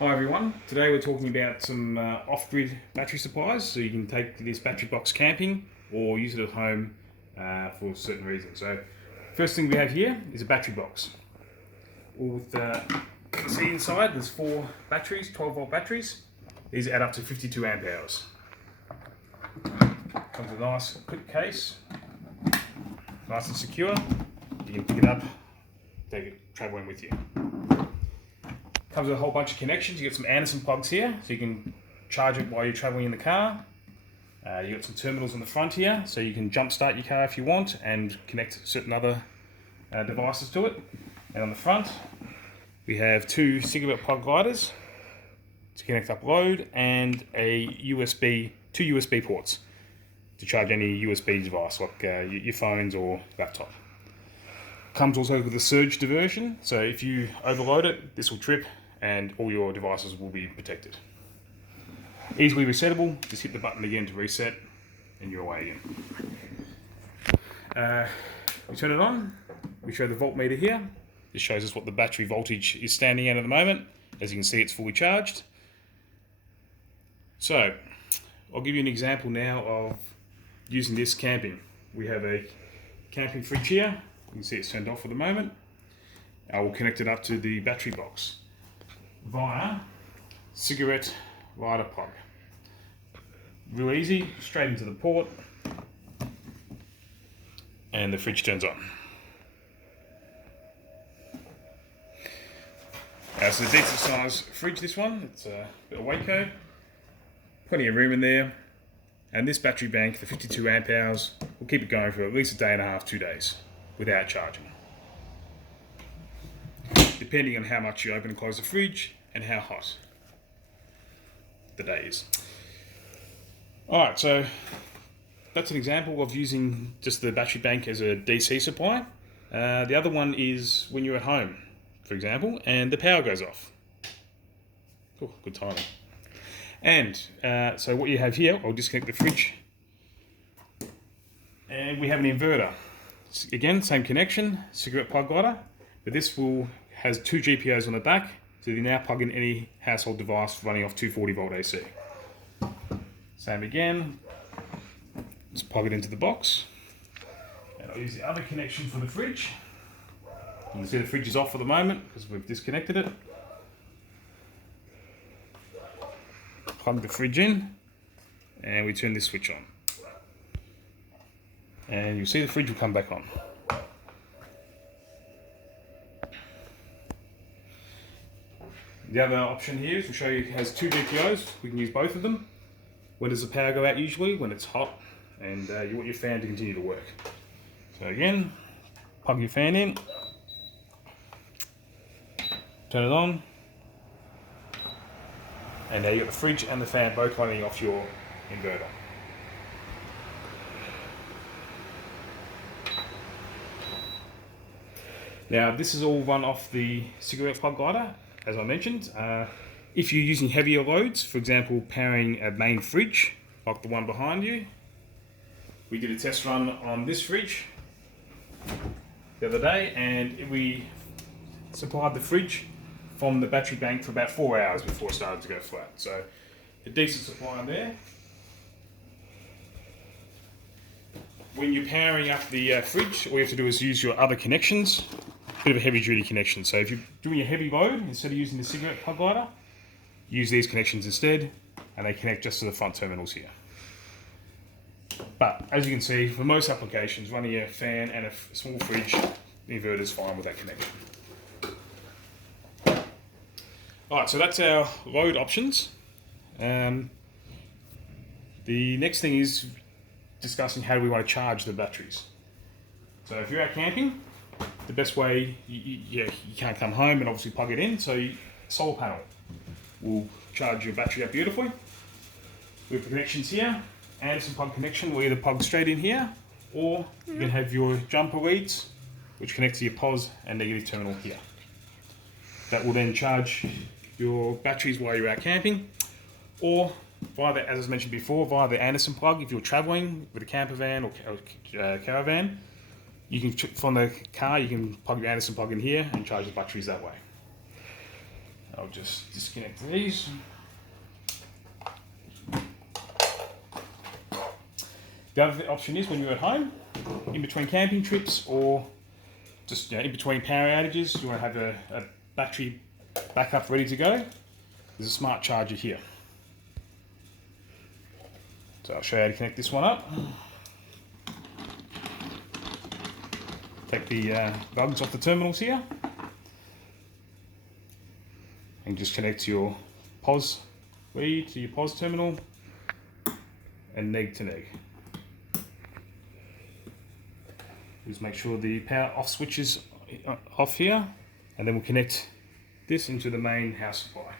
Hi everyone, today we're talking about some off-grid battery supplies, so you can take this battery box camping or use it at home for certain reasons. So first thing we have here is a battery box. With you can see inside there's 4 batteries, 12 volt batteries. These add up to 52 amp hours. Comes with a nice clip case, nice and secure. You can pick it up, take it traveling with you. Comes with a whole bunch of connections. You get some Anderson plugs here, so you can charge it while you're traveling in the car. You got some terminals on the front here, so you can jump start your car if you want and connect certain other devices to it. And on the front, we have 2 cigarette plug gliders to connect up load and a USB, 2 USB ports to charge any USB device like your phones or laptop. Comes also with a surge diversion, so if you overload it, this will trip and all your devices will be protected. Easily resettable, just hit the button again to reset and you're away again. We turn it on, we show the voltmeter here. This shows us what the battery voltage is standing at the moment. As you can see, it's fully charged. So, I'll give you an example now of using this camping. We have a camping fridge here. You can see it's turned off for the moment. I will connect it up to the battery box via cigarette lighter plug. Real easy, straight into the port, and the fridge turns on. It's a decent size fridge, this one. It's a bit of Waco, plenty of room in there, and this battery bank, the 52 amp hours, will keep it going for at least a day and a half, 2 days without charging, depending on how much you open and close the fridge and how hot the day is. Alright, so that's an example of using just the battery bank as a DC supply. The other one is when you're at home, for example, and the power goes off. Oh, good timing. And so what you have here, I'll disconnect the fridge, and we have an inverter. Again, same connection, cigarette plug glider, but this has 2 GPIOs on the back, so you now plug in any household device running off 240 volt AC. Same again, just plug it into the box, and I'll use the other connection for the fridge. You can see the fridge is off for the moment because we've disconnected it. Plug the fridge in, and we turn this switch on. And you'll see the fridge will come back on. The other option here is to show you it has 2 GPIOs. We can use both of them. When does the power go out usually? When it's hot and you want your fan to continue to work. So again, plug your fan in, turn it on, and now you've got the fridge and the fan both running off your inverter. Now this is all run off the cigarette plug glider, as I mentioned. If you're using heavier loads, for example powering a main fridge, like the one behind you, we did a test run on this fridge the other day, and we supplied the fridge from the battery bank for about 4 hours before it started to go flat. So a decent supply in there. When you're powering up the fridge, all you have to do is use your other connections. Bit of a heavy duty connection. So if you're doing a heavy load, instead of using the cigarette plug glider, use these connections instead, and they connect just to the front terminals here. But as you can see, for most applications, running a fan and a small fridge, the inverter is fine with that connection. Alright, so that's our load options. The next thing is discussing how we want to charge the batteries. So if you're out camping, the best way, you can't come home and obviously plug it in, so solar panel will charge your battery up beautifully. We have connections here, Anderson plug connection will either plug straight in here, or you can have your jumper leads, which connect to your POS and negative terminal here. That will then charge your batteries while you're out camping, or via the, as I mentioned before, via the Anderson plug if you're traveling with a camper van or caravan. You can, from the car, you can plug your Anderson plug in here and charge the batteries that way. I'll just disconnect these. The other option is when you're at home, in between camping trips or just in between power outages, you want to have a battery backup ready to go. There's a smart charger here. So I'll show you how to connect this one up. Take the plugs off the terminals here and just connect your POS lead to your POS terminal and neg to neg. Just make sure the power off switch is off here, and then we'll connect this into the main house supply.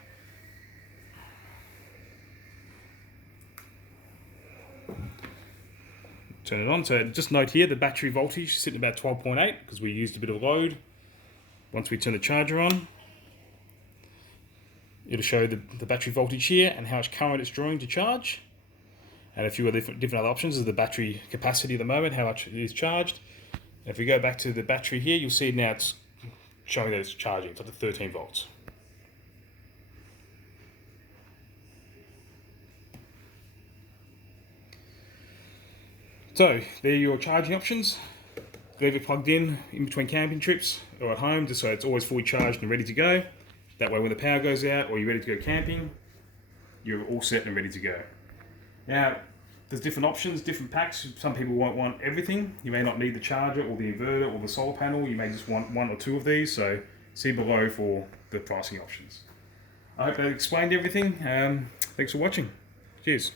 Turn it on. So just note here the battery voltage is sitting about 12.8 because we used a bit of load. Once we turn the charger on, it'll show the battery voltage here and how much current it's drawing to charge, and a few other different other options is the battery capacity at the moment, how much it is charged. And if we go back to the battery here, you'll see now it's showing that it's charging. It's up to 13 volts. So there are your charging options. Leave it plugged in between camping trips or at home, just so it's always fully charged and ready to go. That way when the power goes out or you're ready to go camping, you're all set and ready to go. Now, there's different options, different packs. Some people won't want everything. You may not need the charger or the inverter or the solar panel. You may just want one or two of these, so see below for the pricing options. I hope that explained everything. Thanks for watching. Cheers.